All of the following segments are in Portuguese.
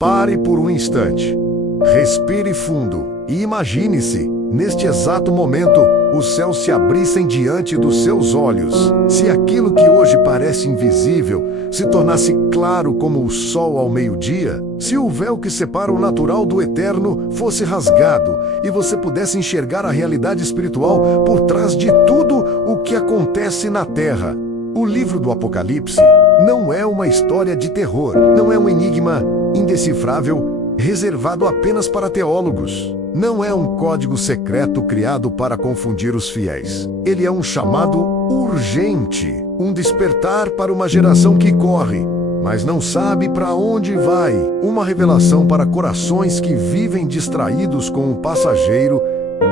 Pare por um instante. Respire fundo e imagine-se, neste exato momento, os céus se abrissem diante dos seus olhos. Se aquilo que hoje parece invisível se tornasse claro como o sol ao meio-dia, se o véu que separa o natural do eterno fosse rasgado e você pudesse enxergar a realidade espiritual por trás de tudo o que acontece na terra. O livro do Apocalipse não é uma história de terror, não é um enigma indecifrável reservado apenas para teólogos. Não é um código secreto criado para confundir os fiéis. Ele é um chamado urgente, um despertar para uma geração que corre, mas não sabe para onde vai. Uma revelação para corações que vivem distraídos com o passageiro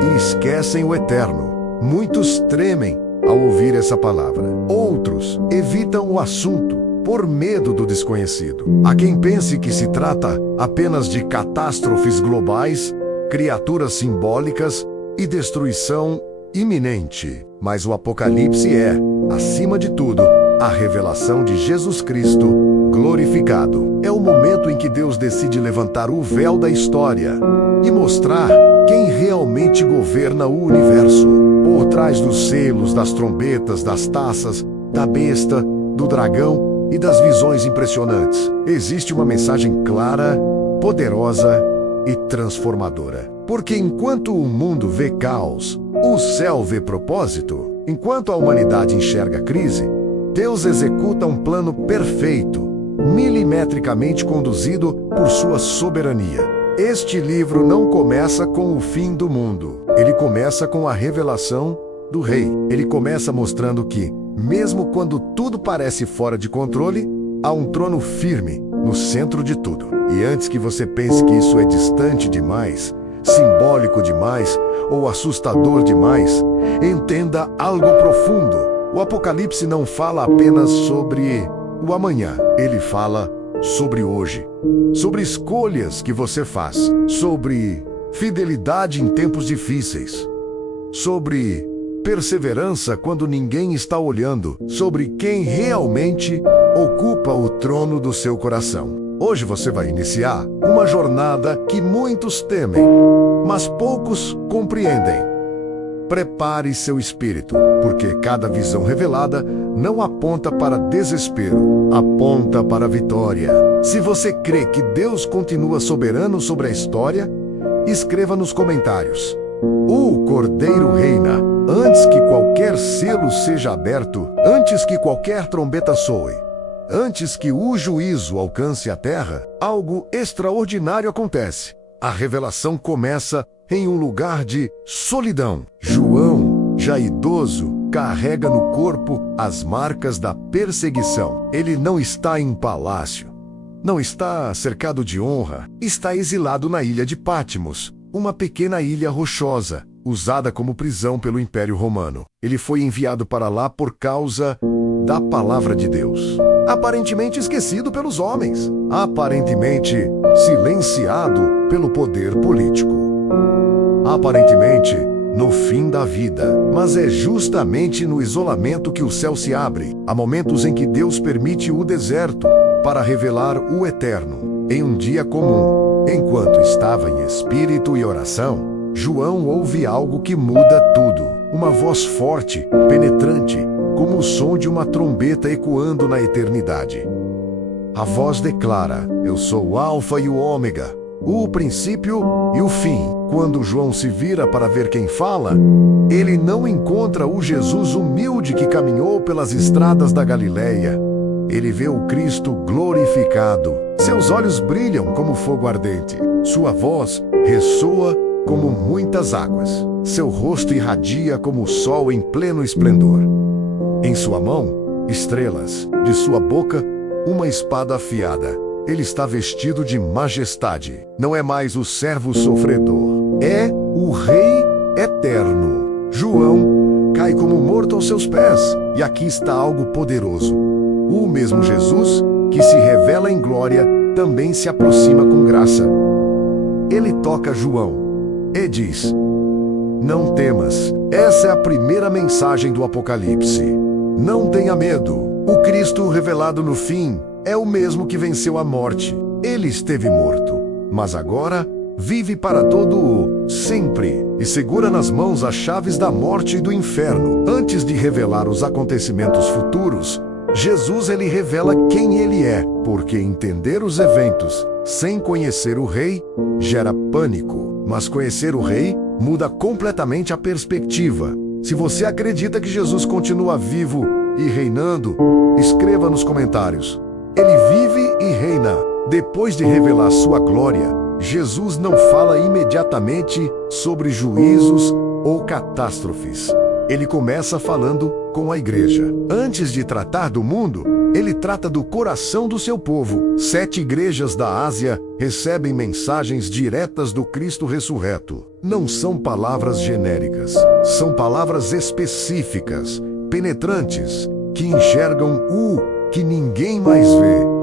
e esquecem o eterno. Muitos tremem ao ouvir essa palavra. Outros evitam o assunto por medo do desconhecido. Há quem pense que se trata apenas de catástrofes globais, criaturas simbólicas e destruição iminente. Mas o Apocalipse é, acima de tudo, a revelação de Jesus Cristo glorificado. É o momento em que Deus decide levantar o véu da história e mostrar quem realmente governa o universo. Por trás dos selos, das trombetas, das taças, da besta, do dragão e das visões impressionantes, existe uma mensagem clara, poderosa e transformadora. Porque enquanto o mundo vê caos, o céu vê propósito. Enquanto a humanidade enxerga crise, Deus executa um plano perfeito, milimetricamente conduzido por sua soberania. Este livro não começa com o fim do mundo. Ele começa com a revelação do Rei. Ele começa mostrando que, mesmo quando tudo parece fora de controle, há um trono firme no centro de tudo. E antes que você pense que isso é distante demais, simbólico demais ou assustador demais, entenda algo profundo. O Apocalipse não fala apenas sobre o amanhã. Ele fala sobre hoje, sobre escolhas que você faz, sobre fidelidade em tempos difíceis, sobre perseverança quando ninguém está olhando, sobre quem realmente ocupa o trono do seu coração. Hoje você vai iniciar uma jornada que muitos temem, mas poucos compreendem. Prepare seu espírito, porque cada visão revelada não aponta para desespero, aponta para a vitória. Se você crê que Deus continua soberano sobre a história, escreva nos comentários: o Cordeiro reina. Antes que qualquer selo seja aberto, antes que qualquer trombeta soe, antes que o juízo alcance a terra, algo extraordinário acontece. A revelação começa em um lugar de solidão. João, já idoso, carrega no corpo as marcas da perseguição. Ele não está em um palácio, não está cercado de honra, está exilado na ilha de Patmos, uma pequena ilha rochosa, usada como prisão pelo Império Romano. Ele foi enviado para lá por causa da palavra de Deus. Aparentemente esquecido pelos homens, aparentemente silenciado pelo poder político, aparentemente no fim da vida. Mas é justamente no isolamento que o céu se abre. Há momentos em que Deus permite o deserto para revelar o eterno. Em um dia comum, enquanto estava em espírito e oração, João ouve algo que muda tudo. Uma voz forte, penetrante, como o som de uma trombeta ecoando na eternidade. A voz declara: eu sou o Alfa e o Ômega, o princípio e o fim. Quando João se vira para ver quem fala, ele não encontra o Jesus humilde que caminhou pelas estradas da Galileia. Ele vê o Cristo glorificado. Seus olhos brilham como fogo ardente. Sua voz ressoa como muitas águas. Seu rosto irradia como o sol em pleno esplendor. Em sua mão, estrelas. De sua boca, uma espada afiada. Ele está vestido de majestade. Não é mais o servo sofredor. É o Rei eterno. João cai como morto aos seus pés. E aqui está algo poderoso. O mesmo Jesus, que se revela em glória, também se aproxima com graça. Ele toca João e diz: não temas. Essa é a primeira mensagem do Apocalipse. Não tenha medo. O Cristo revelado no fim é o mesmo que venceu a morte. Ele Ele esteve morto, mas agora vive para todo o sempre e segura nas mãos as chaves da morte e do inferno. Antes de revelar os acontecimentos futuros, Jesus ele revela quem ele é, porque entender os eventos sem conhecer o rei gera pânico, mas conhecer o rei muda completamente a perspectiva. Se você acredita que Jesus continua vivo e reinando, escreva nos comentários. Ele vive e reina. Depois de revelar sua glória, Jesus não fala imediatamente sobre juízos ou catástrofes. Ele começa falando com a igreja. Antes de tratar do mundo, ele trata do coração do seu povo. 7 igrejas da Ásia recebem mensagens diretas do Cristo ressurreto. Não são palavras genéricas, são palavras específicas, penetrantes, que enxergam o que ninguém mais vê.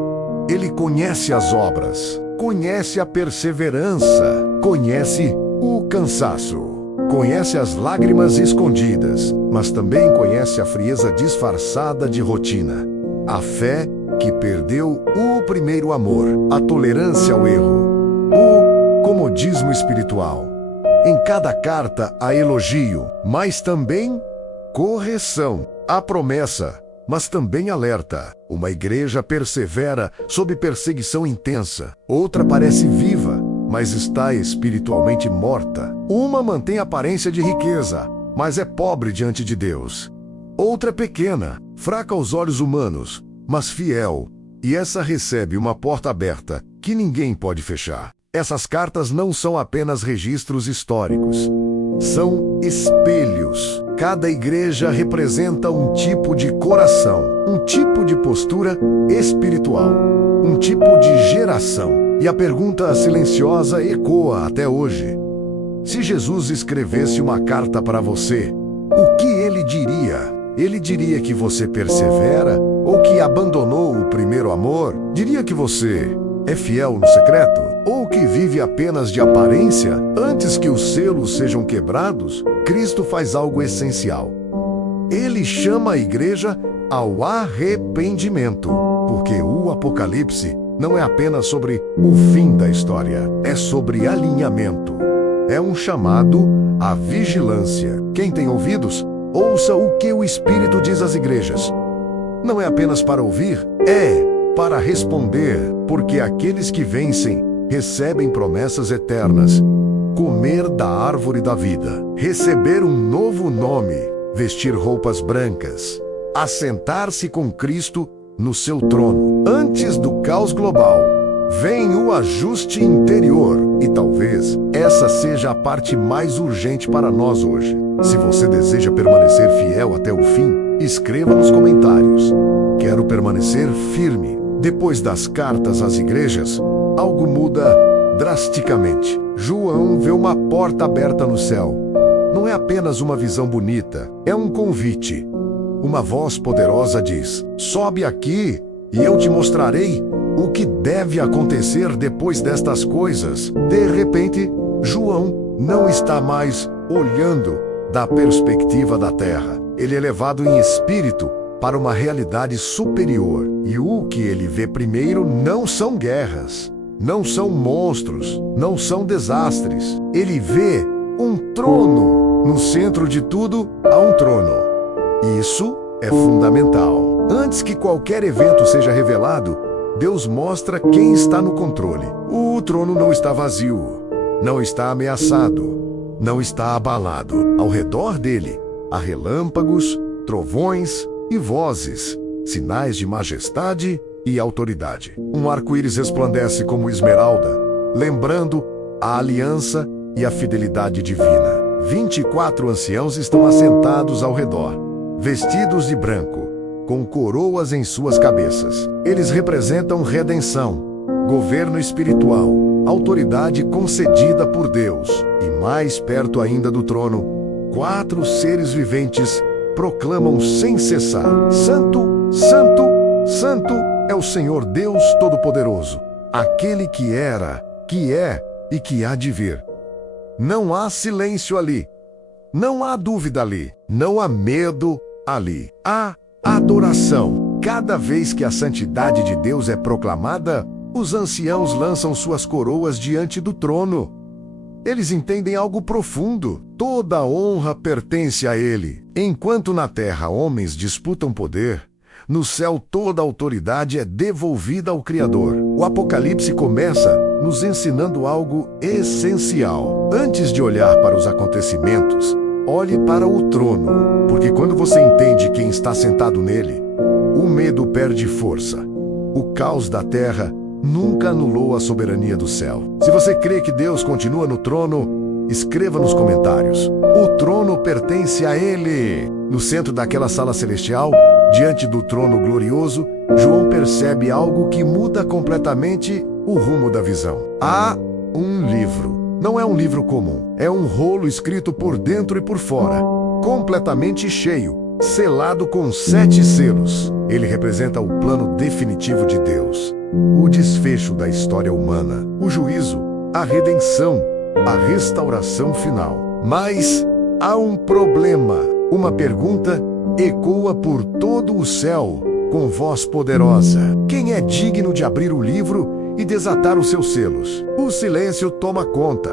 Ele conhece as obras, conhece a perseverança, conhece o cansaço, conhece as lágrimas escondidas, mas também conhece a frieza disfarçada de rotina, a fé que perdeu o primeiro amor, a tolerância ao erro, o comodismo espiritual. Em cada carta há elogio, mas também correção, há promessa, mas também alerta. Uma igreja persevera sob perseguição intensa. Outra parece viva, mas está espiritualmente morta. Uma mantém aparência de riqueza, mas é pobre diante de Deus. Outra é pequena, fraca aos olhos humanos, mas fiel. E essa recebe uma porta aberta que ninguém pode fechar. Essas cartas não são apenas registros históricos. São espelhos. Cada igreja representa um tipo de coração, um tipo de postura espiritual, um tipo de geração. E a pergunta silenciosa ecoa até hoje. Se Jesus escrevesse uma carta para você, o que ele diria? Ele diria que você persevera ou que abandonou o primeiro amor? Diria que você é fiel no secreto? Ou que vive apenas de aparência? Antes que os selos sejam quebrados, Cristo faz algo essencial. Ele chama a igreja ao arrependimento, porque o Apocalipse não é apenas sobre o fim da história, é sobre alinhamento. É um chamado à vigilância. Quem tem ouvidos, ouça o que o Espírito diz às igrejas. Não é apenas para ouvir, é para responder, porque aqueles que vencem recebem promessas eternas, comer da árvore da vida, receber um novo nome, vestir roupas brancas, assentar-se com Cristo no seu trono. Antes do caos global, vem o ajuste interior, e talvez essa seja a parte mais urgente para nós hoje. Se você deseja permanecer fiel até o fim, escreva nos comentários. Quero permanecer firme. Depois das cartas às igrejas, algo muda drasticamente. João vê uma porta aberta no céu. Não é apenas uma visão bonita, é um convite. Uma voz poderosa diz: sobe aqui e eu te mostrarei o que deve acontecer depois destas coisas. De repente, João não está mais olhando da perspectiva da terra. Ele é levado em espírito para uma realidade superior. E o que ele vê primeiro não são guerras, não são monstros, não são desastres. Ele vê um trono. No centro de tudo, há um trono. Isso é fundamental. Antes que qualquer evento seja revelado, Deus mostra quem está no controle. O trono não está vazio, não está ameaçado, não está abalado. Ao redor dele, há relâmpagos, trovões e vozes, sinais de majestade e autoridade. Um arco-íris resplandece como esmeralda, lembrando a aliança e a fidelidade divina. 24 anciãos estão assentados ao redor, vestidos de branco, com coroas em suas cabeças. Eles representam redenção, governo espiritual, autoridade concedida por Deus. E mais perto ainda do trono, 4 seres viventes proclamam sem cessar: Santo, Santo, Santo é o Senhor Deus Todo-Poderoso, aquele que era, que é e que há de vir. Não há silêncio ali, não há dúvida ali, não há medo ali. Há adoração. Cada vez que a santidade de Deus é proclamada, Os anciãos lançam suas coroas diante do trono. Eles entendem algo profundo. Toda honra pertence a ele. Enquanto na terra homens disputam poder, no céu toda autoridade é devolvida ao Criador. O Apocalipse começa nos ensinando algo essencial. Antes de olhar para os acontecimentos, olhe para o trono, porque quando você entende quem está sentado nele, o medo perde força. O caos da terra nunca anulou a soberania do céu. Se você crê que Deus continua no trono, escreva nos comentários. O trono pertence a Ele. No centro daquela sala celestial, diante do trono glorioso, João percebe algo que muda completamente o rumo da visão. Há um livro. Não é um livro comum. É um rolo escrito por dentro e por fora, completamente cheio, selado com 7 selos. Ele representa o plano definitivo de Deus, o desfecho da história humana, o juízo, a redenção, a restauração final. Mas há um problema. Uma pergunta ecoa por todo o céu com voz poderosa. Quem é digno de abrir o livro e desatar os seus selos? O silêncio toma conta.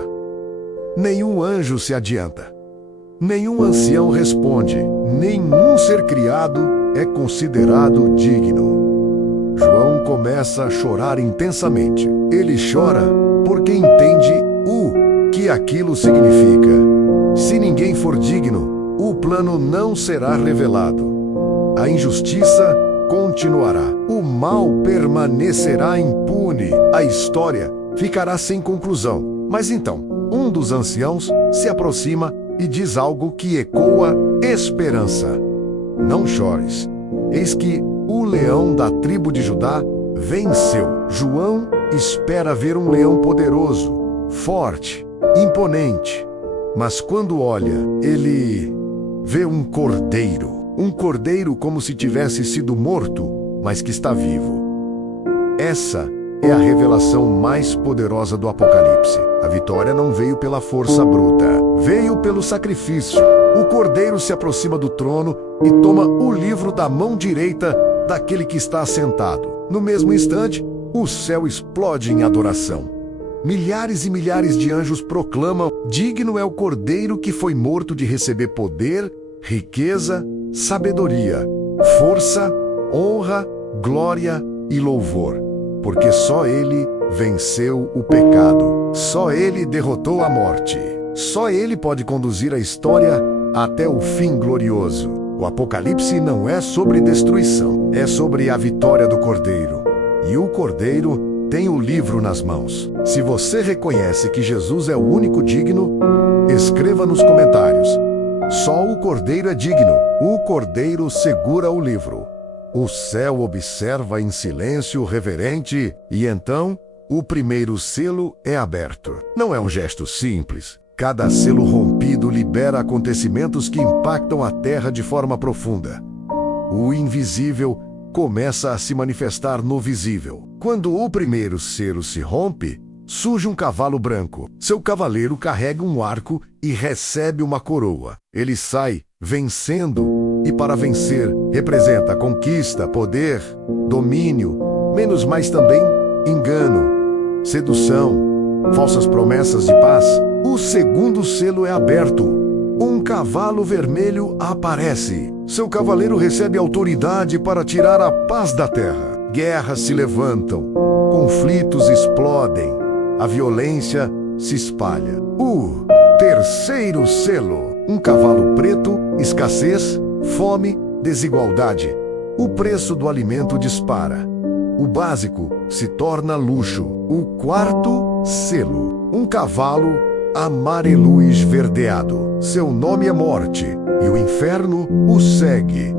Nenhum anjo se adianta. Nenhum ancião responde. Nenhum ser criado é considerado digno. João começa a chorar intensamente. Ele chora porque entende o que aquilo significa. Se ninguém for digno, o plano não será revelado. A injustiça continuará. O mal permanecerá impune. A história ficará sem conclusão. Mas então, um dos anciãos se aproxima e diz algo que ecoa esperança. Não chores. Eis que o leão da tribo de Judá venceu. João espera ver um leão poderoso, forte, imponente. Mas quando olha, ele vê um cordeiro. Um cordeiro como se tivesse sido morto, mas que está vivo. Essa é a revelação mais poderosa do Apocalipse. A vitória não veio pela força bruta, veio pelo sacrifício. O cordeiro se aproxima do trono e toma o livro da mão direita daquele que está assentado. No mesmo instante, o céu explode em adoração. Milhares e milhares de anjos proclamam: digno é o cordeiro que foi morto de receber poder, riqueza, sabedoria, força, honra, glória e louvor. Porque só ele venceu o pecado. Só ele derrotou a morte. Só ele pode conduzir a história até o fim glorioso. O Apocalipse não é sobre destruição, é sobre a vitória do Cordeiro. E o Cordeiro tem o livro nas mãos. Se você reconhece que Jesus é o único digno, escreva nos comentários. Só o Cordeiro é digno. O Cordeiro segura o livro. O céu observa em silêncio reverente e então o primeiro selo é aberto. Não é um gesto simples. Cada selo rompido libera acontecimentos que impactam a terra de forma profunda. O invisível começa a se manifestar no visível. Quando o primeiro selo se rompe, surge um cavalo branco. Seu cavaleiro carrega um arco e recebe uma coroa. Ele sai vencendo, e para vencer representa conquista, poder, domínio, menos mais também engano, sedução, falsas promessas de paz. O segundo selo é aberto. Um cavalo vermelho aparece. Seu cavaleiro recebe autoridade para tirar a paz da terra. Guerras se levantam, conflitos explodem, a violência se espalha. O terceiro selo. Um cavalo preto, escassez, fome, desigualdade. O preço do alimento dispara. O básico se torna luxo. O quarto selo. Um cavalo amarelo esverdeado. Seu nome é morte, e o inferno o segue.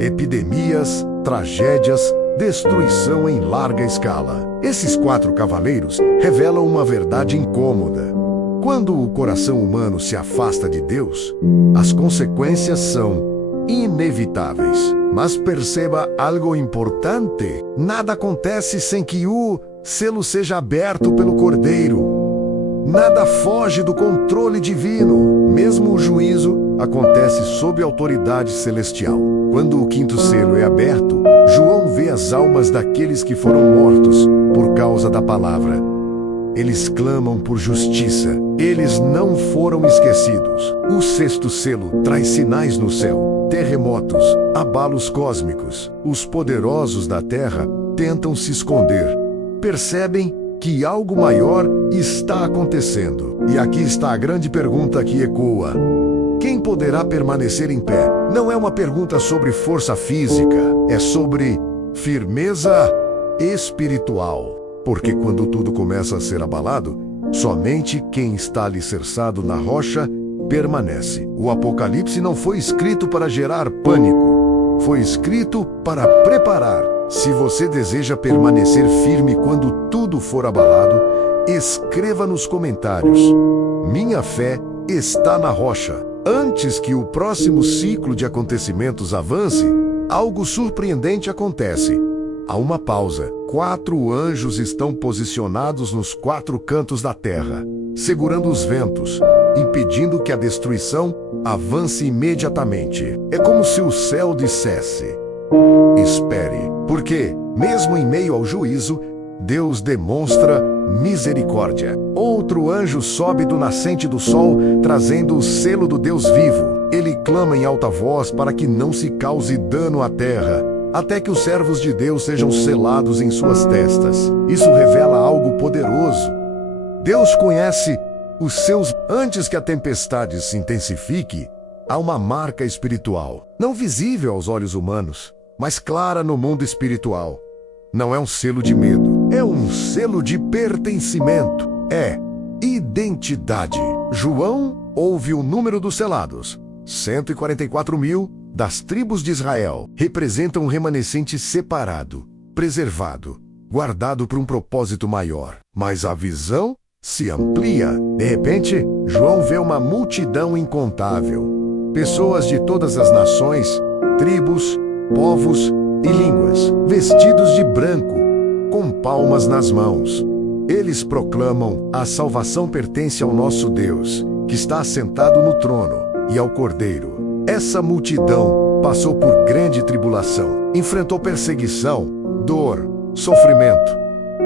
Epidemias, tragédias, destruição em larga escala. Esses 4 cavaleiros revelam uma verdade incômoda. Quando o coração humano se afasta de Deus, as consequências são inevitáveis. Mas perceba algo importante: nada acontece sem que o selo seja aberto pelo Cordeiro. Nada foge do controle divino. Mesmo o juízo, acontece sob autoridade celestial. Quando o quinto selo é aberto, João vê as almas daqueles que foram mortos por causa da palavra. Eles clamam por justiça. Eles não foram esquecidos. O sexto selo traz sinais no céu: terremotos, abalos cósmicos. Os poderosos da terra tentam se esconder. Percebem que algo maior está acontecendo. E aqui está a grande pergunta que ecoa: quem poderá permanecer em pé? Não é uma pergunta sobre força física, é sobre firmeza espiritual. Porque quando tudo começa a ser abalado, somente quem está alicerçado na rocha permanece. O Apocalipse não foi escrito para gerar pânico, foi escrito para preparar. Se você deseja permanecer firme quando tudo for abalado, escreva nos comentários: minha fé está na rocha. Antes que o próximo ciclo de acontecimentos avance, algo surpreendente acontece. Há uma pausa. 4 anjos estão posicionados nos 4 cantos da terra, segurando os ventos, impedindo que a destruição avance imediatamente. É como se o céu dissesse: espere, porque, mesmo em meio ao juízo, Deus demonstra misericórdia. Outro anjo sobe do nascente do sol, trazendo o selo do Deus vivo. Ele clama em alta voz para que não se cause dano à terra, até que os servos de Deus sejam selados em suas testas. Isso revela algo poderoso. Deus conhece os seus. Antes que a tempestade se intensifique, há uma marca espiritual, não visível aos olhos humanos, mas clara no mundo espiritual. Não é um selo de medo, é um selo de pertencimento. É identidade. João ouve o número dos selados: 144.000 das tribos de Israel. Representam um remanescente separado, preservado, guardado para um propósito maior. Mas a visão se amplia. De repente, João vê uma multidão incontável. Pessoas de todas as nações, tribos, povos e línguas, vestidos de branco, com palmas nas mãos. Eles proclamam: a salvação pertence ao nosso Deus, que está assentado no trono, e ao Cordeiro. Essa multidão passou por grande tribulação, enfrentou perseguição, dor, sofrimento,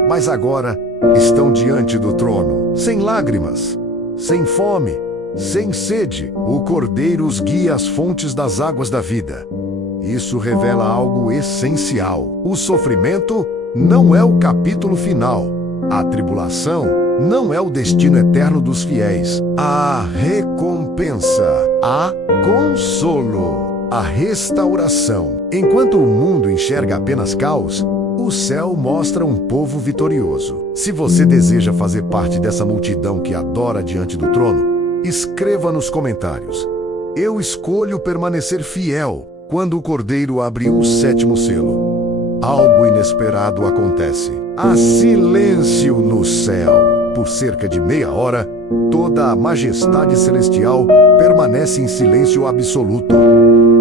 mas agora estão diante do trono, sem lágrimas, sem fome, sem sede. O Cordeiro os guia às fontes das águas da vida. Isso revela algo essencial: o sofrimento não é o capítulo final. A tribulação não é o destino eterno dos fiéis. A recompensa, a consolo, a restauração. Enquanto o mundo enxerga apenas caos, o céu mostra um povo vitorioso. Se você deseja fazer parte dessa multidão que adora diante do trono, escreva nos comentários: eu escolho permanecer fiel. Quando o Cordeiro abre o 7º selo, algo inesperado acontece. Há silêncio no céu. Por cerca de meia hora, toda a majestade celestial permanece em silêncio absoluto.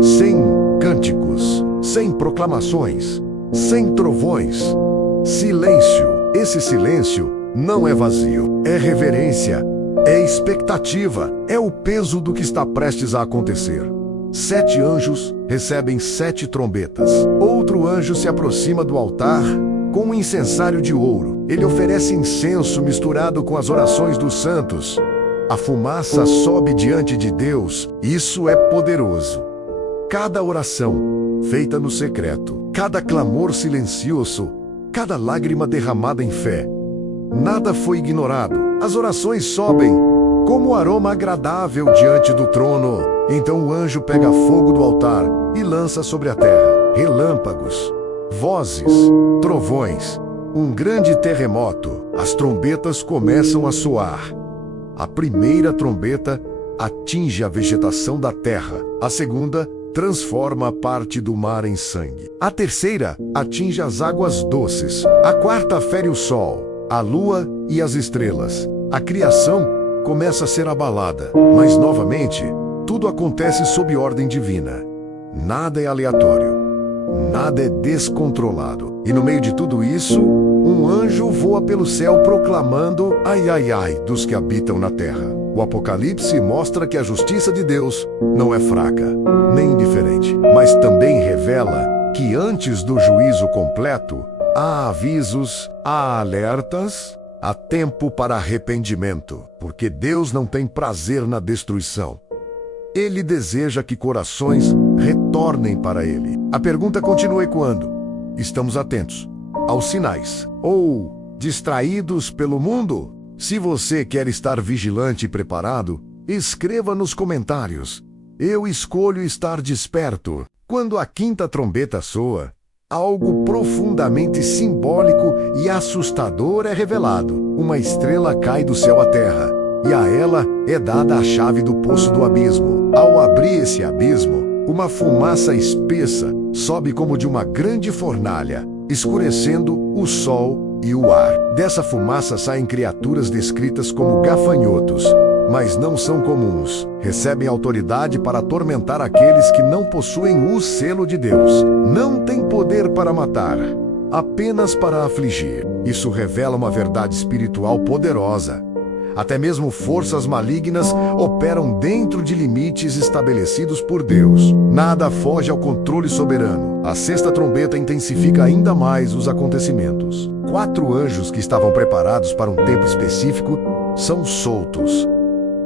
Sem cânticos, sem proclamações, sem trovões. Silêncio. Esse silêncio não é vazio, é reverência, é expectativa, é o peso do que está prestes a acontecer. 7 anjos recebem 7 trombetas. Outro anjo se aproxima do altar com um incensário de ouro. Ele oferece incenso misturado com as orações dos santos. A fumaça sobe diante de Deus. Isso é poderoso. Cada oração feita no secreto, cada clamor silencioso, cada lágrima derramada em fé, nada foi ignorado. As orações sobem como um aroma agradável diante do trono. Então o anjo pega fogo do altar e lança sobre a terra relâmpagos, vozes, trovões, um grande terremoto. As trombetas começam a soar. A primeira trombeta atinge a vegetação da terra. A segunda transforma a parte do mar em sangue. A terceira atinge as águas doces. A quarta fere o sol, a lua e as estrelas. A criação começa a ser abalada, mas novamente tudo acontece sob ordem divina. Nada é aleatório, nada é descontrolado. E no meio de tudo isso, um anjo voa pelo céu proclamando: ai, ai, ai, dos que habitam na terra. O Apocalipse mostra que a justiça de Deus não é fraca, nem indiferente, mas também revela que antes do juízo completo, há avisos, há alertas, há tempo para arrependimento, porque Deus não tem prazer na destruição. Ele deseja que corações retornem para Ele. A pergunta continua ecoando. Estamos atentos aos sinais ou distraídos pelo mundo? Se você quer estar vigilante e preparado, escreva nos comentários. Eu escolho estar desperto. Quando a quinta trombeta soa, algo profundamente simbólico e assustador é revelado. Uma estrela cai do céu à terra, e a ela é dada a chave do poço do abismo. Ao abrir esse abismo, uma fumaça espessa sobe como de uma grande fornalha, escurecendo o sol e o ar. Dessa fumaça saem criaturas descritas como gafanhotos, mas não são comuns. Recebem autoridade para atormentar aqueles que não possuem o selo de Deus. Não têm poder para matar, apenas para afligir. Isso revela uma verdade espiritual poderosa. Até mesmo forças malignas operam dentro de limites estabelecidos por Deus. Nada foge ao controle soberano. A sexta trombeta intensifica ainda mais os acontecimentos. 4 anjos que estavam preparados para um tempo específico são soltos.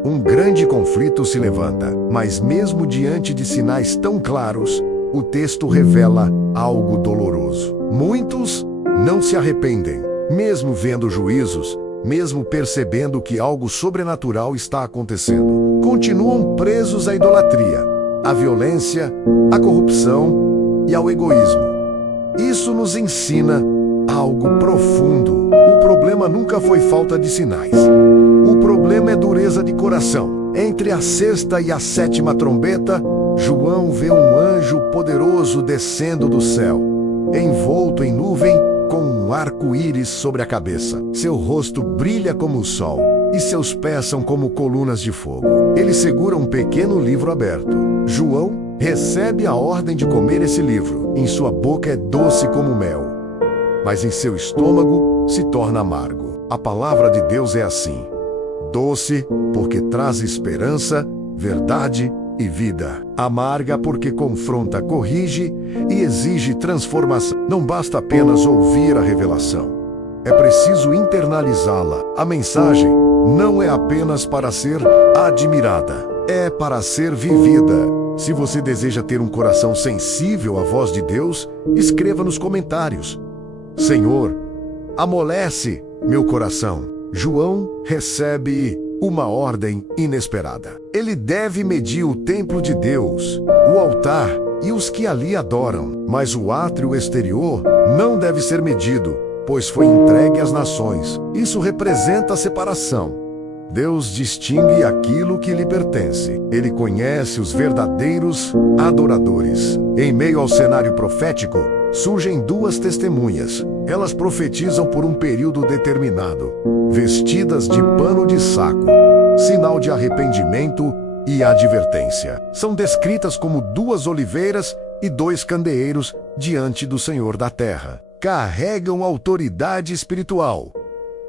Um grande conflito se levanta, mas mesmo diante de sinais tão claros, o texto revela algo doloroso. Muitos não se arrependem, mesmo vendo juízos, mesmo percebendo que algo sobrenatural está acontecendo. Continuam presos à idolatria, à violência, à corrupção e ao egoísmo. Isso nos ensina algo profundo. O problema nunca foi falta de sinais. O problema é dureza de coração. Entre a sexta e a sétima trombeta, João vê um anjo poderoso descendo do céu, envolto em nuvem, com um arco-íris sobre a cabeça. Seu rosto brilha como o sol, e seus pés são como colunas de fogo. Ele segura um pequeno livro aberto. João recebe a ordem de comer esse livro. Em sua boca é doce como mel, mas em seu estômago se torna amargo. A palavra de Deus é assim: doce, porque traz esperança, verdade e vida. Amarga, porque confronta, corrige e exige transformação. Não basta apenas ouvir a revelação. É preciso internalizá-la. A mensagem não é apenas para ser admirada, é para ser vivida. Se você deseja ter um coração sensível à voz de Deus, escreva nos comentários: Senhor, amolece meu coração. João recebe uma ordem inesperada. Ele deve medir o templo de Deus, o altar e os que ali adoram. Mas o átrio exterior não deve ser medido, pois foi entregue às nações. Isso representa a separação. Deus distingue aquilo que lhe pertence. Ele conhece os verdadeiros adoradores. Em meio ao cenário profético, surgem 2 testemunhas. Elas profetizam por um período determinado, vestidas de pano de saco, sinal de arrependimento e advertência. São descritas como 2 oliveiras e 2 candeeiros diante do Senhor da terra. Carregam autoridade espiritual,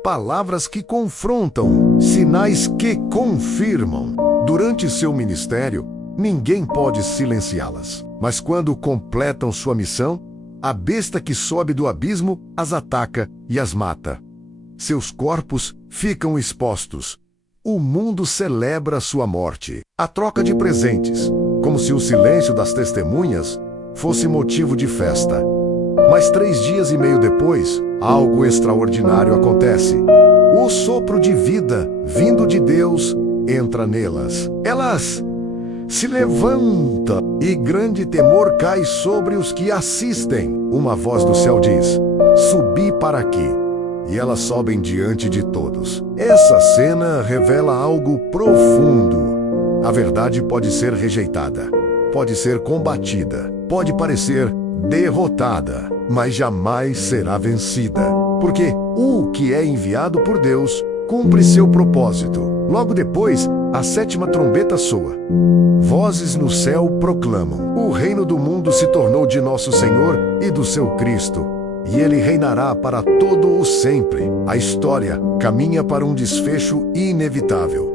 palavras que confrontam, sinais que confirmam. Durante seu ministério, ninguém pode silenciá-las. Mas quando completam sua missão, a besta que sobe do abismo as ataca e as mata. Seus corpos ficam expostos. O mundo celebra sua morte. A troca de presentes, como se o silêncio das testemunhas fosse motivo de festa. Mas 3 dias e meio depois, algo extraordinário acontece. O sopro de vida, vindo de Deus, entra nelas. Elas se levanta e grande temor cai sobre os que assistem. Uma voz do céu diz: subi para aqui. E elas sobem diante de todos. Essa cena revela algo profundo. A verdade pode ser rejeitada, pode ser combatida, pode parecer derrotada, mas jamais será vencida. Porque o que é enviado por Deus cumpre seu propósito. Logo depois, a 7ª trombeta soa. Vozes no céu proclamam: o reino do mundo se tornou de nosso Senhor e do seu Cristo, e ele reinará para todo o sempre. A história caminha para um desfecho inevitável.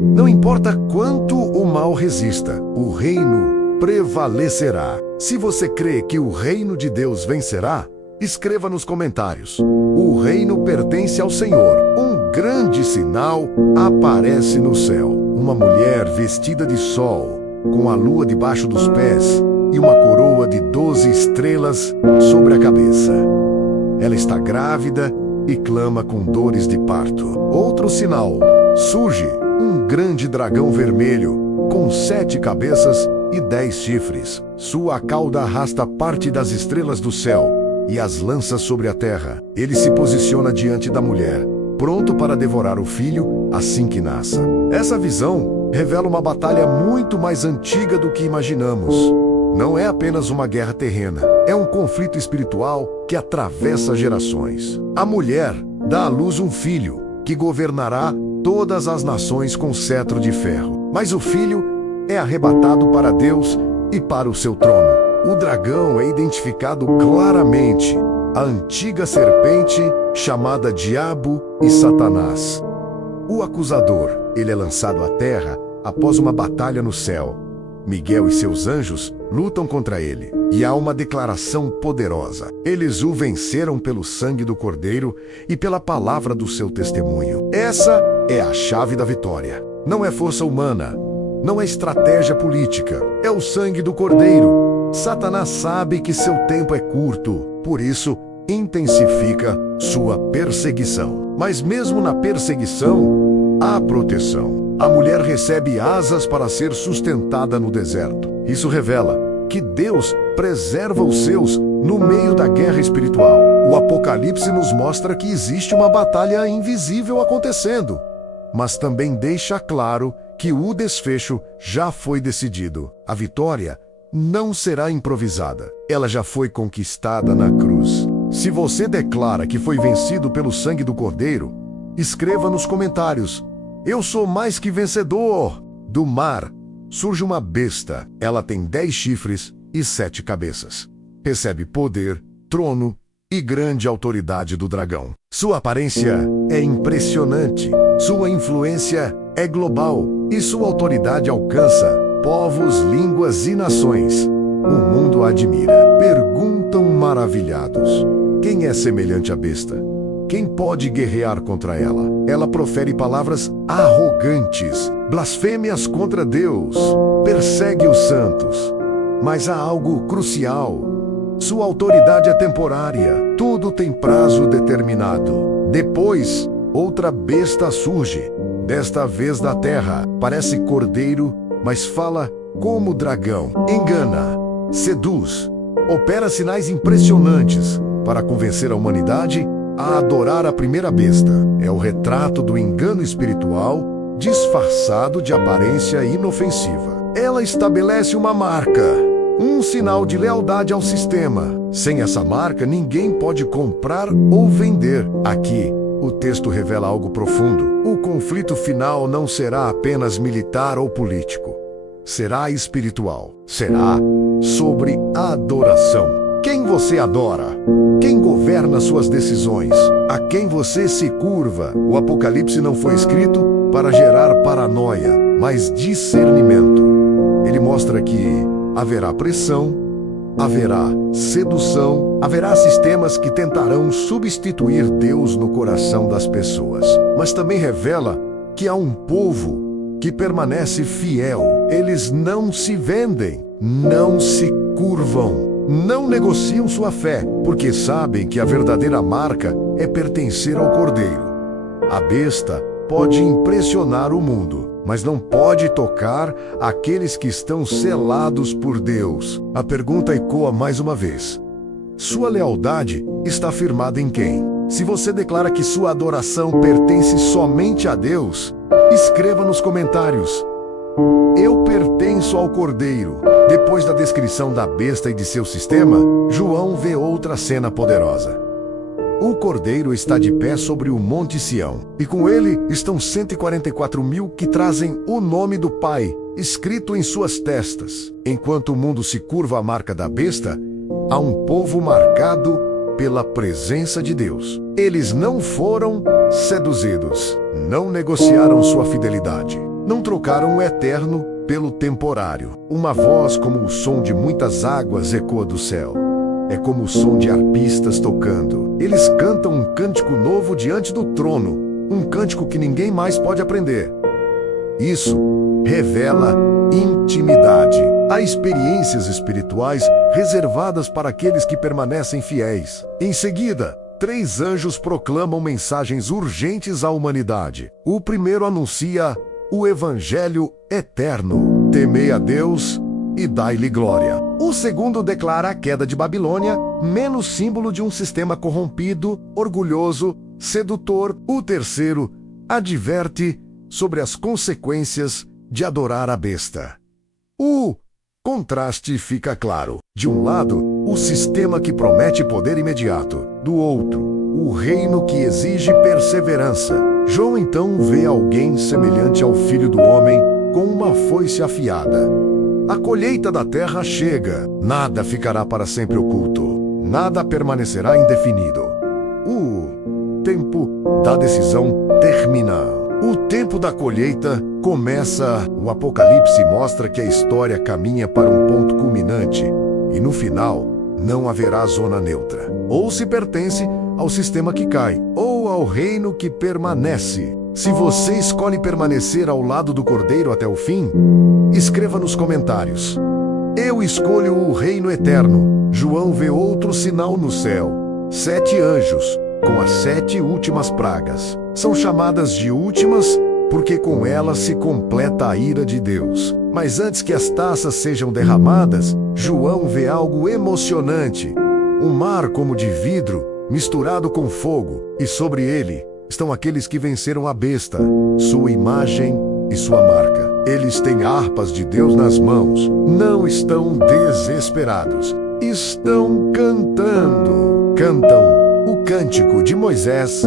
Não importa quanto o mal resista, o reino prevalecerá. Se você crê que o reino de Deus vencerá, escreva nos comentários: o reino pertence ao Senhor. Um grande sinal aparece no céu. Uma mulher vestida de sol, com a lua debaixo dos pés e uma coroa de 12 estrelas sobre a cabeça. Ela está grávida e clama com dores de parto. Outro sinal: surge um grande dragão vermelho, com 7 cabeças e 10 chifres. Sua cauda arrasta parte das estrelas do céu e as lança sobre a terra. Ele se posiciona diante da mulher, pronto para devorar o filho assim que nasça. Essa visão revela uma batalha muito mais antiga do que imaginamos. Não é apenas uma guerra terrena, é um conflito espiritual que atravessa gerações. A mulher dá à luz um filho que governará todas as nações com cetro de ferro. Mas o filho é arrebatado para Deus e para o seu trono. O dragão é identificado claramente, a antiga serpente chamada Diabo e Satanás. O acusador, ele é lançado à terra após uma batalha no céu. Miguel e seus anjos lutam contra ele, e há uma declaração poderosa. Eles o venceram pelo sangue do Cordeiro e pela palavra do seu testemunho. Essa é a chave da vitória. Não é força humana, não é estratégia política, é o sangue do Cordeiro. Satanás sabe que seu tempo é curto, por isso intensifica sua perseguição. Mas mesmo na perseguição, há proteção. A mulher recebe asas para ser sustentada no deserto. Isso revela que Deus preserva os seus no meio da guerra espiritual. O Apocalipse nos mostra que existe uma batalha invisível acontecendo, mas também deixa claro que o desfecho já foi decidido. A vitória não será improvisada. Ela já foi conquistada na cruz. Se você declara que foi vencido pelo sangue do Cordeiro, escreva nos comentários: eu sou mais que vencedor. Do mar surge uma besta. Ela tem 10 chifres e 7 cabeças. Recebe poder, trono e grande autoridade do dragão. Sua aparência é impressionante. Sua influência é global e sua autoridade alcança povos, línguas e nações. O mundo a admira. Perguntam maravilhados: quem é semelhante à besta? Quem pode guerrear contra ela? Ela profere palavras arrogantes, blasfêmias contra Deus, persegue os santos. Mas há algo crucial: sua autoridade é temporária, tudo tem prazo determinado. Depois, outra besta surge, desta vez da terra. Parece cordeiro, mas fala como dragão. Engana, seduz, opera sinais impressionantes para convencer a humanidade a adorar a primeira besta. É o retrato do engano espiritual disfarçado de aparência inofensiva. Ela estabelece uma marca, um sinal de lealdade ao sistema. Sem essa marca, ninguém pode comprar ou vender. Aqui, o texto revela algo profundo. O conflito final não será apenas militar ou político. Será espiritual. Será sobre adoração. Quem você adora? Quem governa suas decisões? A quem você se curva? O Apocalipse não foi escrito para gerar paranoia, mas discernimento. Ele mostra que haverá pressão, haverá sedução, haverá sistemas que tentarão substituir Deus no coração das pessoas. Mas também revela que há um povo que permanece fiel. Eles não se vendem, não se curvam. Não negociam sua fé, porque sabem que a verdadeira marca é pertencer ao Cordeiro. A besta pode impressionar o mundo, mas não pode tocar aqueles que estão selados por Deus. A pergunta ecoa mais uma vez: sua lealdade está firmada em quem? Se você declara que sua adoração pertence somente a Deus, escreva nos comentários: eu pertenço ao Cordeiro. Depois da descrição da besta e de seu sistema, João vê outra cena poderosa. O Cordeiro está de pé sobre o Monte Sião, e com ele estão 144.000 que trazem o nome do Pai, escrito em suas testas. Enquanto o mundo se curva à marca da besta, há um povo marcado pela presença de Deus. Eles não foram seduzidos, não negociaram sua fidelidade. Não trocaram o eterno pelo temporário. Uma voz como o som de muitas águas ecoa do céu. É como o som de arpistas tocando. Eles cantam um cântico novo diante do trono, um cântico que ninguém mais pode aprender. Isso revela intimidade. Há experiências espirituais reservadas para aqueles que permanecem fiéis. Em seguida, 3 anjos proclamam mensagens urgentes à humanidade. O primeiro anuncia o Evangelho eterno. Temei a Deus e dai-lhe glória. O segundo declara a queda de Babilônia, menos símbolo de um sistema corrompido, orgulhoso, sedutor. O terceiro adverte sobre as consequências de adorar a besta. O contraste fica claro. De um lado, o sistema que promete poder imediato. Do outro, o reino que exige perseverança. João então vê alguém semelhante ao Filho do Homem com uma foice afiada. A colheita da terra chega. Nada ficará para sempre oculto. Nada permanecerá indefinido. O tempo da decisão termina. O tempo da colheita começa. O Apocalipse mostra que a história caminha para um ponto culminante e no final não haverá zona neutra. Ou se pertence ao sistema que cai, ou ao reino que permanece. Se você escolhe permanecer ao lado do Cordeiro até o fim, escreva nos comentários: eu escolho o reino eterno. João vê outro sinal no céu: 7 anjos, com as 7 últimas pragas. São chamadas de últimas porque com elas se completa a ira de Deus. Mas antes que as taças sejam derramadas, João vê algo emocionante. Um mar como de vidro, misturado com fogo, e sobre ele estão aqueles que venceram a besta, sua imagem e sua marca. Eles têm harpas de Deus nas mãos. Não estão desesperados. Estão cantando. Cantam o cântico de Moisés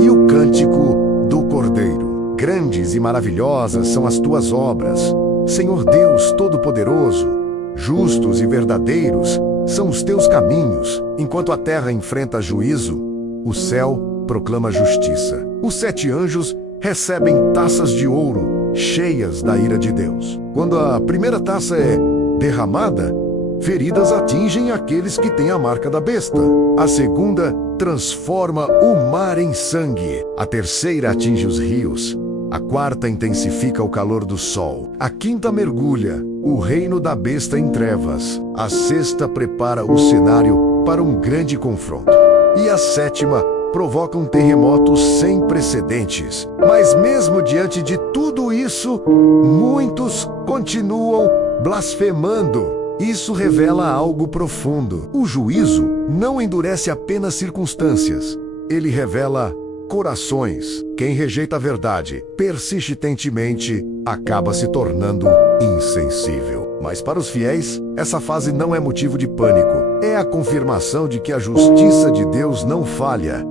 e o cântico do Cordeiro. Grandes e maravilhosas são as tuas obras, Senhor Deus Todo-Poderoso. Justos e verdadeiros são os teus caminhos. Enquanto a terra enfrenta juízo, o céu proclama justiça. Os 7 anjos recebem taças de ouro cheias da ira de Deus. Quando a primeira taça é derramada, feridas atingem aqueles que têm a marca da besta. A segunda transforma o mar em sangue. A terceira atinge os rios. A quarta intensifica o calor do sol. A quinta mergulha o reino da besta em trevas. A sexta prepara o cenário para um grande confronto. E a sétima provoca um terremoto sem precedentes. Mas mesmo diante de tudo isso, muitos continuam blasfemando. Isso revela algo profundo. O juízo não endurece apenas circunstâncias. Ele revela corações. Quem rejeita a verdade persistentemente acaba se tornando insensível. Mas para os fiéis, essa fase não é motivo de pânico. É a confirmação de que a justiça de Deus não falha.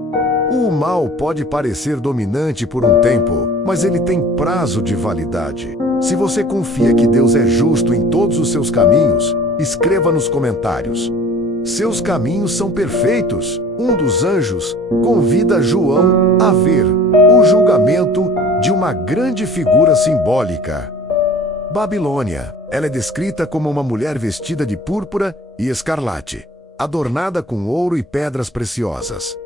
O mal pode parecer dominante por um tempo, mas ele tem prazo de validade. Se você confia que Deus é justo em todos os seus caminhos, escreva nos comentários: seus caminhos são perfeitos. Um dos anjos convida João a ver o julgamento de uma grande figura simbólica. Babilônia. Ela é descrita como uma mulher vestida de púrpura e escarlate, adornada com ouro e pedras preciosas.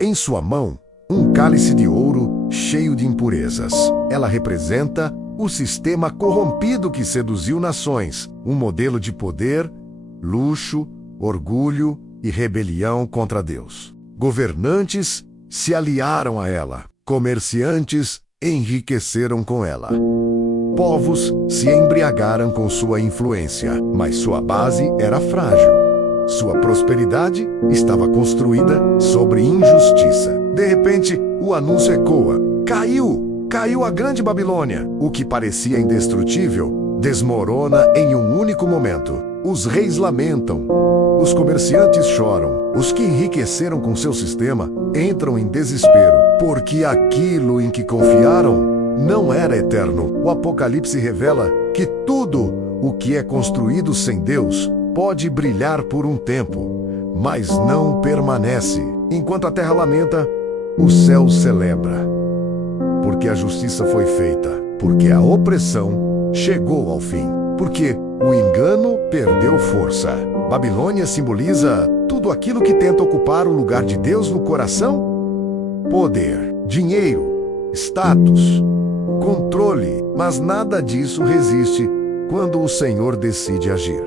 Em sua mão, um cálice de ouro cheio de impurezas. Ela representa o sistema corrompido que seduziu nações, um modelo de poder, luxo, orgulho e rebelião contra Deus. Governantes se aliaram a ela. Comerciantes enriqueceram com ela. Povos se embriagaram com sua influência, mas sua base era frágil. Sua prosperidade estava construída sobre injustiça. De repente, o anúncio ecoa: Caiu a grande Babilônia. O que parecia indestrutível desmorona em um único momento. Os reis lamentam. Os comerciantes choram. Os que enriqueceram com seu sistema entram em desespero, porque aquilo em que confiaram não era eterno. O Apocalipse revela que tudo o que é construído sem Deus pode brilhar por um tempo, mas não permanece. Enquanto a terra lamenta, o céu celebra, porque a justiça foi feita. porque a opressão chegou ao fim, porque o engano perdeu força. Babilônia simboliza tudo aquilo que tenta ocupar o lugar de Deus no coração: poder, dinheiro, status, controle, mas nada disso resiste quando o Senhor decide agir.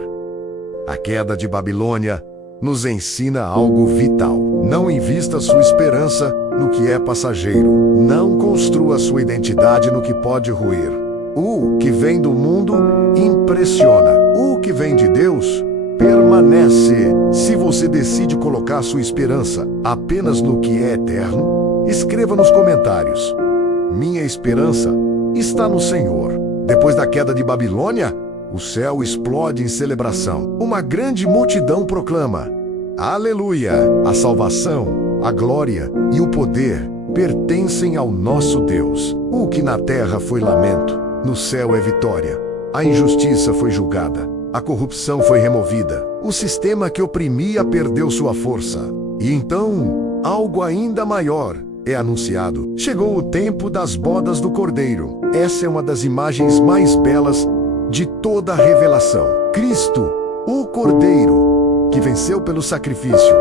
A queda de Babilônia nos ensina algo vital. Não invista sua esperança no que é passageiro. Não construa sua identidade no que pode ruir. O que vem do mundo impressiona. O que vem de Deus permanece. Se você decide colocar sua esperança apenas no que é eterno, escreva nos comentários: minha esperança está no Senhor. Depois da queda de Babilônia, o céu explode em celebração. Uma grande multidão proclama: Aleluia! A salvação, a glória e o poder pertencem ao nosso Deus. O que na terra foi lamento, no céu é vitória. A injustiça foi julgada, a corrupção foi removida, o sistema que oprimia perdeu sua força. E então, algo ainda maior é anunciado. Chegou o tempo das bodas do Cordeiro. Essa é uma das imagens mais belas de toda a revelação. Cristo, o Cordeiro, que venceu pelo sacrifício,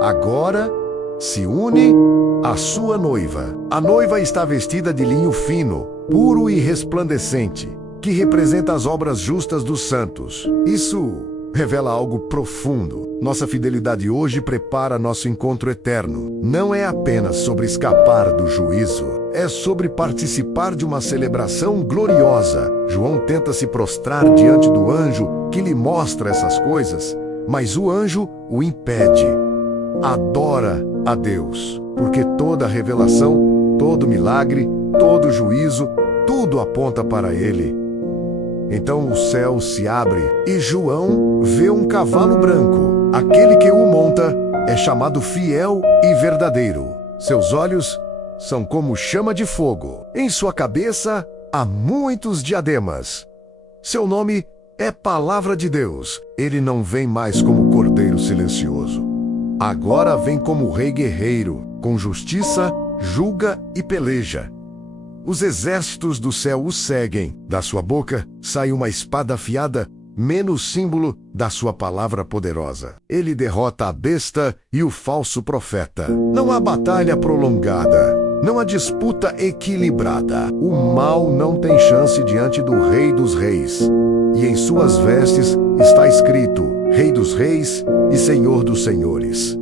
agora se une à sua noiva. A noiva está vestida de linho fino, puro e resplandecente, que representa as obras justas dos santos. Isso revela algo profundo. Nossa fidelidade hoje prepara nosso encontro eterno. Não é apenas sobre escapar do juízo, é sobre participar de uma celebração gloriosa. João tenta se prostrar diante do anjo que lhe mostra essas coisas, mas o anjo o impede. Adora a Deus, porque toda revelação, todo milagre, todo juízo, tudo aponta para Ele. Então o céu se abre e João vê um cavalo branco. Aquele que o monta é chamado fiel e verdadeiro. Seus olhos são como chama de fogo. Em sua cabeça há muitos diademas. Seu nome é Palavra de Deus. Ele não vem mais como cordeiro silencioso. Agora vem como rei guerreiro. Com justiça, julga e peleja. Os exércitos do céu o seguem. Da sua boca sai uma espada afiada, menos símbolo da sua palavra poderosa. Ele derrota a besta e o falso profeta. Não há batalha prolongada. Não há disputa equilibrada. O mal não tem chance diante do Rei dos Reis. E em suas vestes está escrito: Rei dos Reis e Senhor dos Senhores.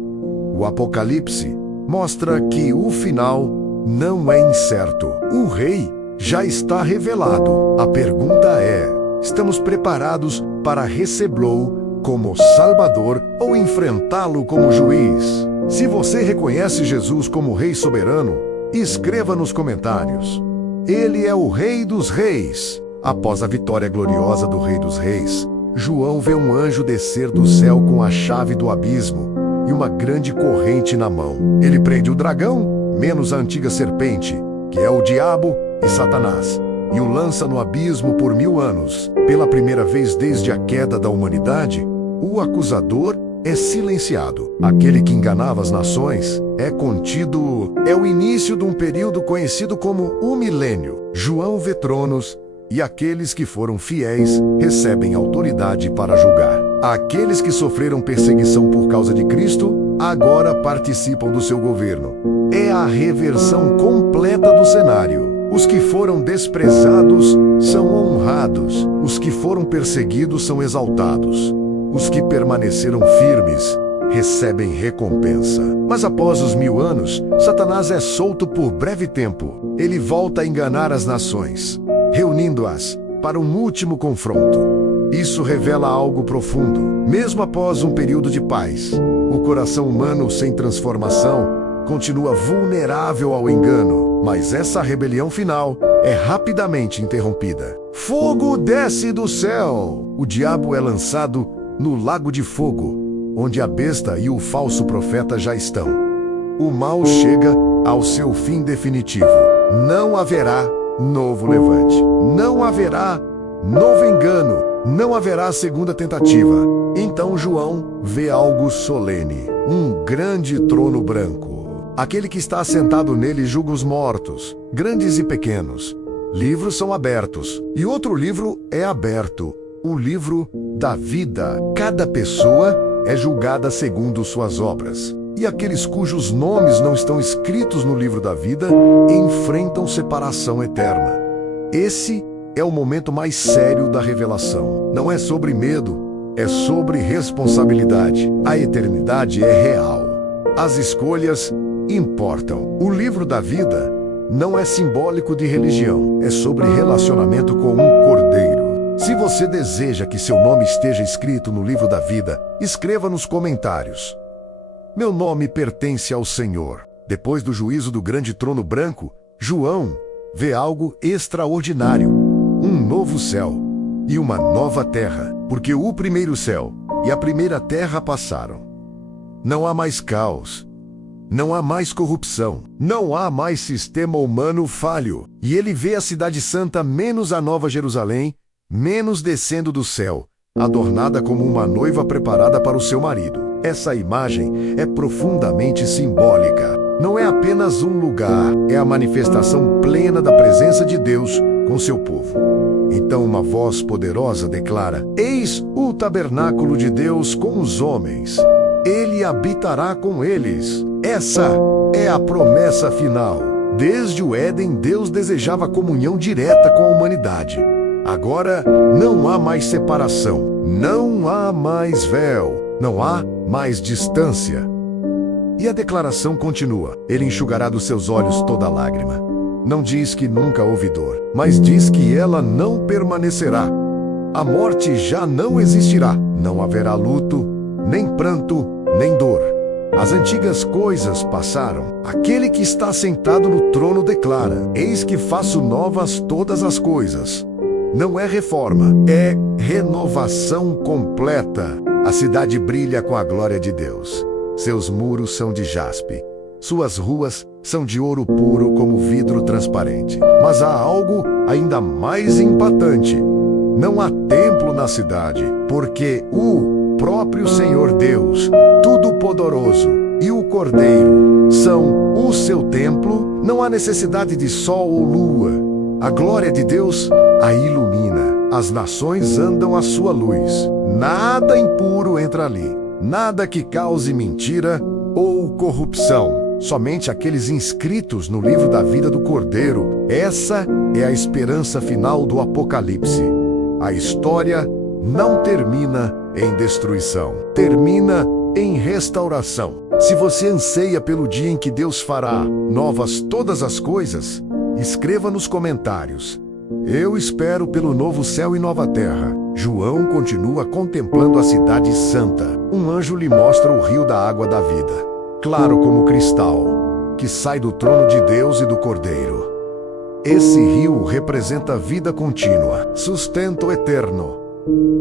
O Apocalipse mostra que o final não é incerto. O Rei já está revelado. A pergunta é: estamos preparados para recebê-lo como Salvador ou enfrentá-lo como juiz? Se você reconhece Jesus como Rei soberano, escreva nos comentários: Ele é o Rei dos Reis. Após a vitória gloriosa do Rei dos Reis, João vê um anjo descer do céu com a chave do abismo e uma grande corrente na mão. Ele prende o dragão, menos a antiga serpente, que é o diabo e Satanás, e o lança no abismo por 1000 anos. Pela primeira vez desde a queda da humanidade, o acusador é silenciado. Aquele que enganava as nações é contido. É o início de um período conhecido como o milênio. João vê tronos e aqueles que foram fiéis recebem autoridade para julgar. Aqueles que sofreram perseguição por causa de Cristo agora participam do seu governo. É a reversão completa do cenário. Os que foram desprezados são honrados. Os que foram perseguidos são exaltados. Os que permaneceram firmes recebem recompensa. Mas após os 1000 anos, Satanás é solto por breve tempo. Ele volta a enganar as nações, reunindo-as para um último confronto. Isso revela algo profundo. Mesmo após um período de paz, o coração humano sem transformação continua vulnerável ao engano, mas essa rebelião final é rapidamente interrompida. Fogo desce do céu! O diabo é lançado no lago de fogo, onde a besta e o falso profeta já estão. O mal chega ao seu fim definitivo. Não haverá novo levante. Não haverá novo engano. Não haverá segunda tentativa. Então João vê algo solene. Um grande trono branco. Aquele que está assentado nele julga os mortos, grandes e pequenos. livros são abertos, e outro livro é aberto, o livro da vida. Cada pessoa é julgada segundo suas obras. E aqueles cujos nomes não estão escritos no livro da vida enfrentam separação eterna. Esse é o momento mais sério da revelação. Não é sobre medo, é sobre responsabilidade. A eternidade é real. As escolhas importam. O livro da vida não é simbólico de religião, é sobre relacionamento com um cordeiro. Se você deseja que seu nome esteja escrito no livro da vida, escreva nos comentários: meu nome pertence ao Senhor. Depois do juízo do grande trono branco, João vê algo extraordinário: um novo céu e uma nova terra, porque o primeiro céu e a primeira terra passaram. Não há mais caos, não há mais corrupção, não há mais sistema humano falho. E ele vê a cidade santa menos a Nova Jerusalém, menos descendo do céu, adornada como uma noiva preparada para o seu marido. Essa imagem é profundamente simbólica. Não é apenas um lugar, é a manifestação plena da presença de Deus com seu povo. Então uma voz poderosa declara: eis o tabernáculo de Deus com os homens. Ele habitará com eles. Essa é a promessa final. Desde o Éden, Deus desejava comunhão direta com a humanidade. Agora não há mais separação, não há mais véu, não há mais distância. E a declaração continua: ele enxugará dos seus olhos toda lágrima. Não diz que nunca houve dor, mas diz que ela não permanecerá. A morte já não existirá. Não haverá luto, nem pranto, nem dor. As antigas coisas passaram. Aquele que está sentado no trono declara: eis que faço novas todas as coisas. Não é reforma, é renovação completa. A cidade brilha com a glória de Deus. Seus muros são de jaspe. Suas ruas são de ouro puro como vidro transparente. Mas há algo ainda mais impactante. Não há templo na cidade, porque o próprio Senhor Deus, Todo-Poderoso, e o Cordeiro são o seu templo. Não há necessidade de sol ou lua. A glória de Deus a ilumina. As nações andam à sua luz. Nada impuro entra ali. Nada que cause mentira ou corrupção. Somente aqueles inscritos no livro da vida do Cordeiro. Essa é a esperança final do Apocalipse. A história não termina em destruição. Termina em restauração. Se você anseia pelo dia em que Deus fará novas todas as coisas, escreva nos comentários: eu espero pelo novo céu e nova terra. João continua contemplando a cidade santa. Um anjo lhe mostra o rio da água da vida, claro como cristal, que sai do trono de Deus e do Cordeiro. Esse rio representa vida contínua, sustento eterno,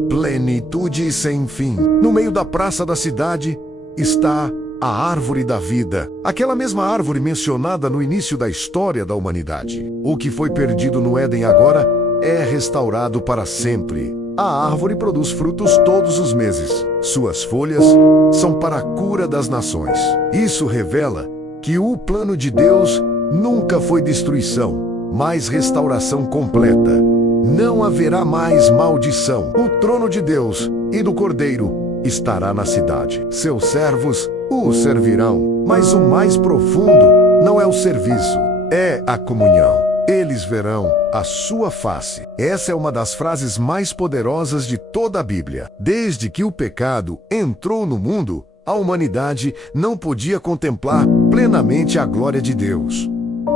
plenitude sem fim. No meio da praça da cidade está a árvore da vida, aquela mesma árvore mencionada no início da história da humanidade. O que foi perdido no Éden agora é restaurado para sempre. A árvore produz frutos todos os meses. Suas folhas são para a cura das nações. Isso revela que o plano de Deus nunca foi destruição, mas restauração completa. Não haverá mais maldição. O trono de Deus e do Cordeiro estará na cidade. Seus servos o servirão. Mas o mais profundo não é o serviço, é a comunhão. Eles verão a sua face. Essa é uma das frases mais poderosas de toda a Bíblia. Desde que o pecado entrou no mundo, a humanidade não podia contemplar plenamente a glória de Deus.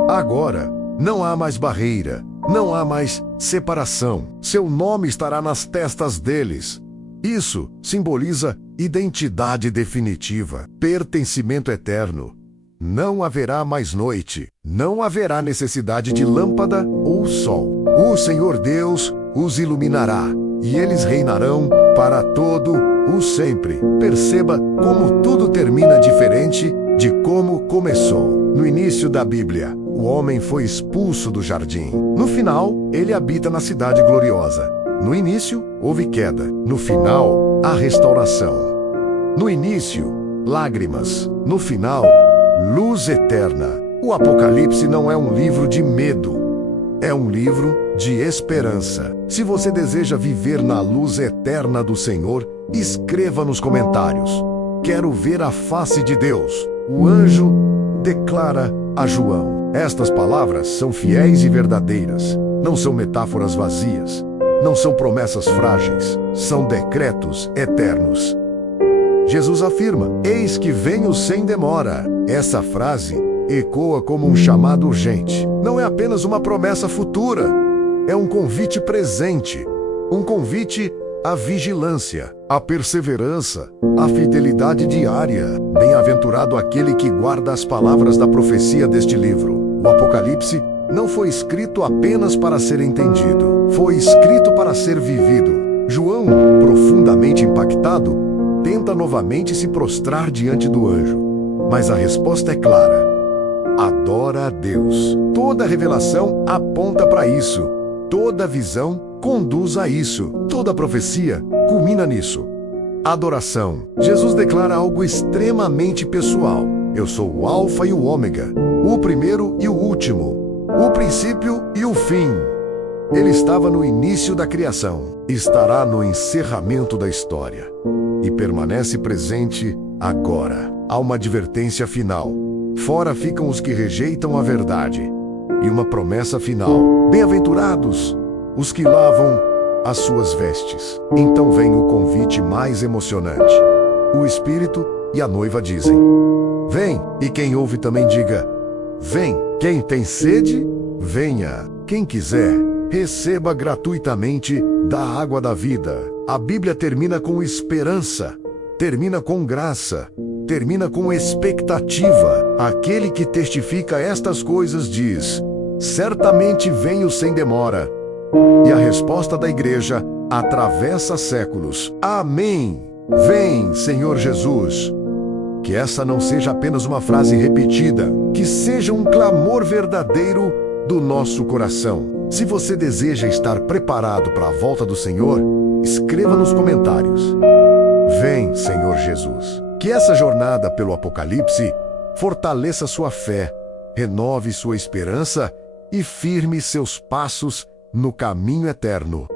Agora, não há mais barreira, não há mais separação. Seu nome estará nas testas deles. Isso simboliza identidade definitiva, pertencimento eterno. Não haverá mais noite, não haverá necessidade de lâmpada ou sol. O Senhor Deus os iluminará, e eles reinarão para todo o sempre. Perceba como tudo termina diferente de como começou. No início da Bíblia, o homem foi expulso do jardim. No final, ele habita na cidade gloriosa. No início, houve queda. No final, a restauração. No início, lágrimas. No final, luz eterna. O Apocalipse não é um livro de medo. é um livro de esperança. Se você deseja viver na luz eterna do Senhor, escreva nos comentários: quero ver a face de Deus. O anjo declara a João. Estas palavras são fiéis e verdadeiras. Não são metáforas vazias. Não são promessas frágeis. São decretos eternos. Jesus afirma: eis que venho sem demora. Essa frase ecoa como um chamado urgente. Não é apenas uma promessa futura. É um convite presente. Um convite à vigilância, à perseverança, à fidelidade diária. Bem-aventurado aquele que guarda as palavras da profecia deste livro. O Apocalipse não foi escrito apenas para ser entendido. Foi escrito para ser vivido. João, profundamente impactado, tenta novamente se prostrar diante do anjo. Mas a resposta é clara: adora a Deus. Toda revelação aponta para isso. Toda visão conduz a isso. Toda profecia culmina nisso. Adoração. Jesus declara algo extremamente pessoal. Eu sou o Alfa e o Ômega, o primeiro e o último, o princípio e o fim. Ele estava no início da criação, estará no encerramento da história e permanece presente agora. Há uma advertência final: fora ficam os que rejeitam a verdade, e uma promessa final: bem-aventurados os que lavam as suas vestes. Então vem o convite mais emocionante. O Espírito e a noiva dizem: vem. E quem ouve também diga: vem. Quem tem sede, venha. Quem quiser, receba gratuitamente da água da vida. A Bíblia termina com esperança, termina com graça, termina com expectativa. Aquele que testifica estas coisas diz: certamente venho sem demora. E a resposta da igreja atravessa séculos: amém. Vem, Senhor Jesus. Que essa não seja apenas uma frase repetida, que seja um clamor verdadeiro do nosso coração. Se você deseja estar preparado para a volta do Senhor, escreva nos comentários: vem, Senhor Jesus. Que essa jornada pelo Apocalipse fortaleça sua fé, renove sua esperança e firme seus passos no caminho eterno.